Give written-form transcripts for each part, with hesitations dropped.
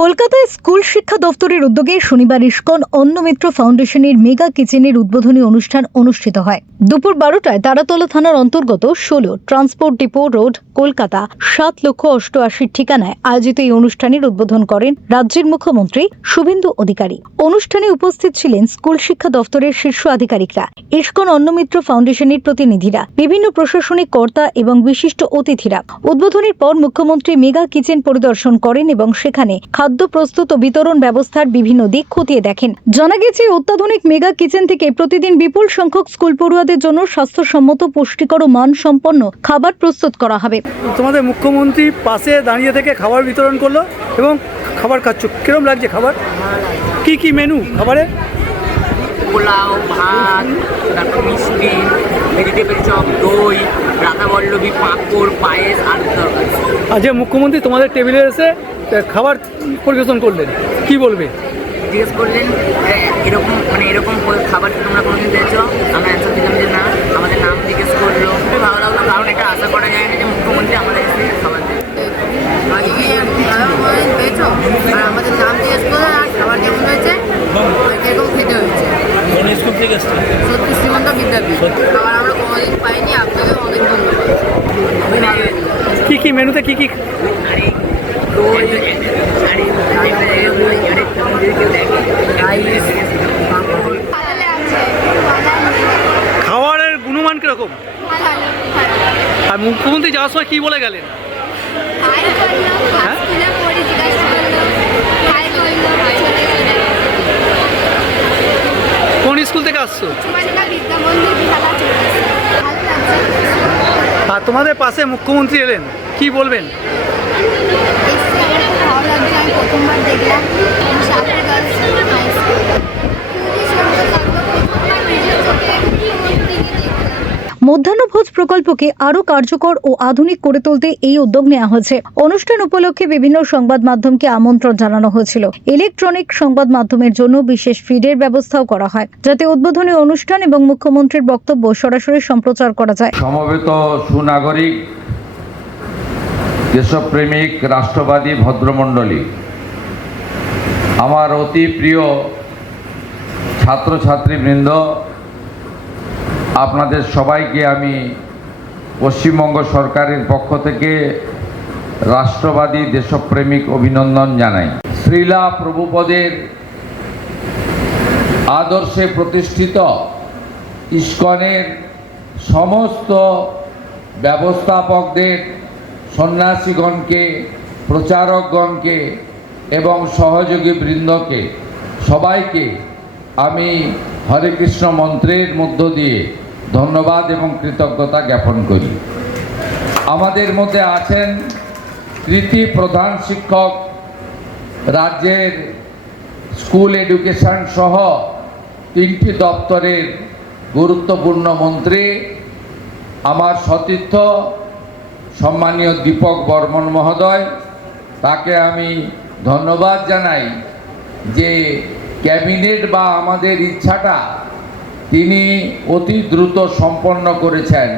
কলকাতায় স্কুল শিক্ষা দফতরের উদ্যোগে শনিবার ইসকন অন্নমিত্র ফাউন্ডেশনের মেগা কিচেনের উদ্বোধনী অনুষ্ঠান অনুষ্ঠিত হয়। দুপুর 12টায় তারাতলা থানার অন্তর্গত 16 ট্রান্সপোর্ট ডিপো রোড, কলকাতা 7,88,000 ঠিকানায় আয়োজিত এই অনুষ্ঠানের উদ্বোধন করেন রাজ্যের মুখ্যমন্ত্রী শুভেন্দু অধিকারী। অনুষ্ঠানে উপস্থিত ছিলেন স্কুল শিক্ষা দফতরের শীর্ষ আধিকারিকরা, ইসকন অন্নমিত্র ফাউন্ডেশনের প্রতিনিধিরা, বিভিন্ন প্রশাসনিক কর্তা এবং বিশিষ্ট অতিথিরা। উদ্বোধনের পর মুখ্যমন্ত্রী মেগা কিচেন পরিদর্শন করেন এবং সেখানে খাদ্য প্রস্তুত ও বিতরণ ব্যবস্থার বিভিন্ন দিক খতিয়ে দেখেন। জানা গেছে, অত্যাধুনিক মেগা কিচেন থেকে প্রতিদিন বিপুল সংখ্যক স্কুল পড়ুয়াদের জন্য স্বাস্থ্যসম্মত, পুষ্টিকর ও মানসম্পন্ন খাবার প্রস্তুত করা হবে। তোমাদের মুখ্যমন্ত্রী পাশে দাঁড়িয়ে থেকে খাবার বিতরণ করলো এবং খাবার খাচ্ছ, কিরম লাগছে খাবার? কি কি মেনু খাবারে? পোলাও, ভাত, তারপর মিষ্টি, ভেজিটেবল চপ, দই, রাধাবল্লভী, পাঁপড়, পায়েস, আলুর তরকারি। আজ মুখ্যমন্ত্রী তোমাদের টেবিলে এসে খাবার পরিবেশন করলেন, কি বলবে? জিজ্ঞেস করলেন এরকম খাবার কি তোমরা কোনোদিন পেয়েছো? আমরা অ্যান্সার দিলাম যে না। আমাদের নাম জিজ্ঞেস করলো, খুবই ভালো লাগলো, কারণ এটা আশা করা যায় না যে মুখ্যমন্ত্রী আমাদের এসে খাবার দেবে। পেয়েছো আর আমাদের নাম জিজ্ঞেস করো আর খাবার কেমন হয়েছে, কিরকম খেতে হয়েছে। কোন স্কুল থেকে এসছে? সত্যি শ্রীমন্ত বিদ্যাপীঠ। খাবার আমরা কোনোদিন পাইনি, আপনাকে অনেক ধন্যবাদ। কি কি মেনুতে কি কি? খাবারের গুণমান কিরকম? আর মুখ্যমন্ত্রী যাওয়ার সময় কি বলে গেলেন? কোন স্কুল থেকে আসছো? আর তোমাদের পাশে মুখ্যমন্ত্রী এলেন, কি বলবেন? আমি প্রথমবার দেখলাম মধ্যাহ্নভোজ প্রকল্পকে আরো কার্যকর ও আধুনিক করে তুলতে এই উদ্যোগ নেওয়া হয়েছে। অনুষ্ঠান উপলক্ষে বিভিন্ন সংবাদ মাধ্যমকে আমন্ত্রণ জানানো হয়েছিল। ইলেকট্রনিক সংবাদ মাধ্যমের জন্য বিশেষ ফিডের ব্যবস্থাও করা হয়, যাতে উদ্বোধনী অনুষ্ঠান এবং মুখ্যমন্ত্রীর বক্তব্য সরাসরি সম্প্রচার করা যায়। সমবেত সুনাগরিক, দেশপ্রেমিক, রাষ্ট্রবাদী ভদ্রমণ্ডলী, আমার অতি প্রিয় ছাত্রছাত্রীবৃন্দ, আপনাদের সবাইকে আমি পশ্চিমবঙ্গ সরকারের পক্ষ থেকে রাষ্ট্রবাদী দেশপ্রেমিক অভিনন্দন জানাই। শ্রীলা প্রভুপদের আদর্শে প্রতিষ্ঠিত ইসকনের সমস্ত ব্যবস্থাপকদের, সন্ন্যাসীগণকে, প্রচারকগণকে এবং সহযোগী বৃন্দকে সবাইকে আমি হরে কৃষ্ণ মন্ত্রের মধ্য দিয়ে ধন্যবাদ এবং কৃতজ্ঞতা জ্ঞাপন করি। আমাদের মধ্যে আছেন কৃতি প্রধান শিক্ষক, রাজ্যের স্কুল এডুকেশন সহ 3টি দপ্তরের গুরুত্বপূর্ণ মন্ত্রী, আমার সতীর্থ সম্মানীয় দীপক বর্মন মহোদয়। তাকে আমি ধন্যবাদ জানাই যে ক্যাবিনেট বা আমাদের ইচ্ছাটা তিনি অতি দ্রুত সম্পন্ন করেছেন।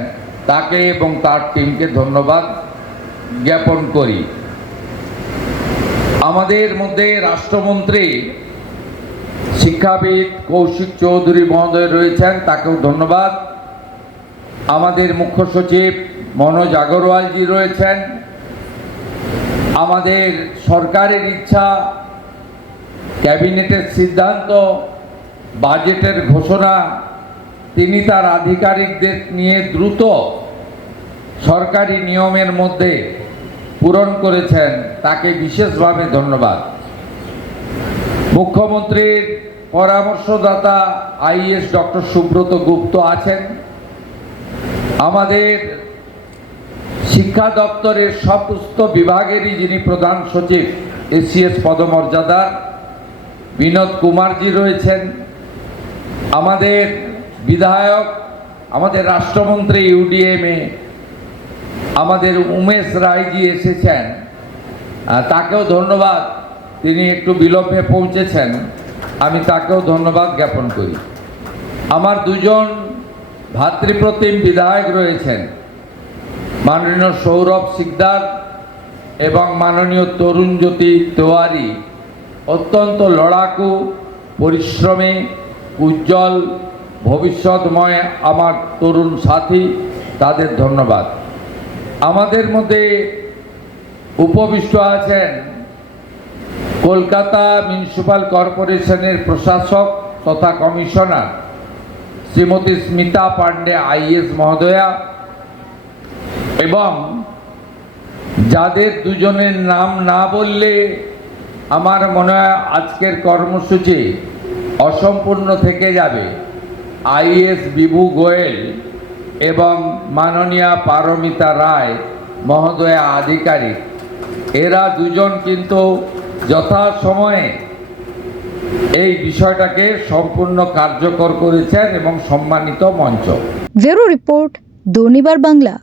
তাকে এবং তার টিমকে ধন্যবাদ জ্ঞাপন করি। আমাদের মধ্যে রাষ্ট্রমন্ত্রী শিক্ষাবিদ কৌশিক চৌধুরী মহোদয় রয়েছেন, তাকেও ধন্যবাদ। আমাদের মুখ্য সচিব মনোজ আগরওয়ালজি রয়েছেন। আমাদের সরকারের ইচ্ছা, ক্যাবিনেটের সিদ্ধান্ত, বাজেটের ঘোষণা তিনি তার আধিকারিকদের নিয়ে দ্রুত সরকারি নিয়মের মধ্যে পূরণ করেছেন, তাকে বিশেষভাবে ধন্যবাদ। মুখ্যমন্ত্রীর পরামর্শদাতা আইএস ডক্টর সুব্রত গুপ্ত আছেন। আমাদের শিক্ষা দপ্তরের সমস্ত বিভাগেরই যিনি প্রধান সচিব, এসিএস পদমর্যাদার বিনোদ কুমারজি রয়েছেন। আমাদের বিধায়ক, আমাদের রাষ্ট্রমন্ত্রী ইউডিএমে আমাদের উমেশ রায়জি এসেছেন, তাকেও ধন্যবাদ। তিনি একটু বিলম্বে পৌঁছেছেন, আমি তাকেও ধন্যবাদ জ্ঞাপন করি। আমার দুজন ভাতৃপ্রতিম বিধায়ক রয়েছেন, মাননীয় সৌরভ সিকদার এবং মাননীয় তরুণজ্যোতি তেওয়ারি অত্যন্ত লড়াকু, পরিশ্রমী, উজ্জ্বল, ভবিষ্যৎময় আমার তরুণ সাথী, তাদের ধন্যবাদ। আমাদের মধ্যে উপবিষ্ট আছেন কলকাতা মিউনিসিপ্যাল কর্পোরেশনের প্রশাসক তথা কমিশনার শ্রীমতী স্মিতা পান্ডে আইএস মহোদয়া, এবং যাদের দুজনের নাম না বললে আমার মনে হয় আজকের কর্মসূচি অসম্পূর্ণ থেকে যাবে, আইএস বিভু গোয়েল এবং মাননীয়া পারমিতা রায় মহোদয়া আধিকারিক, এরা দুজন কিন্তু যথাসময়ে এই বিষয়টাকে সম্পূর্ণ কার্যকর করেছেন এবং সম্মানিত মঞ্চ। Bureau report, Durnibar Bangla.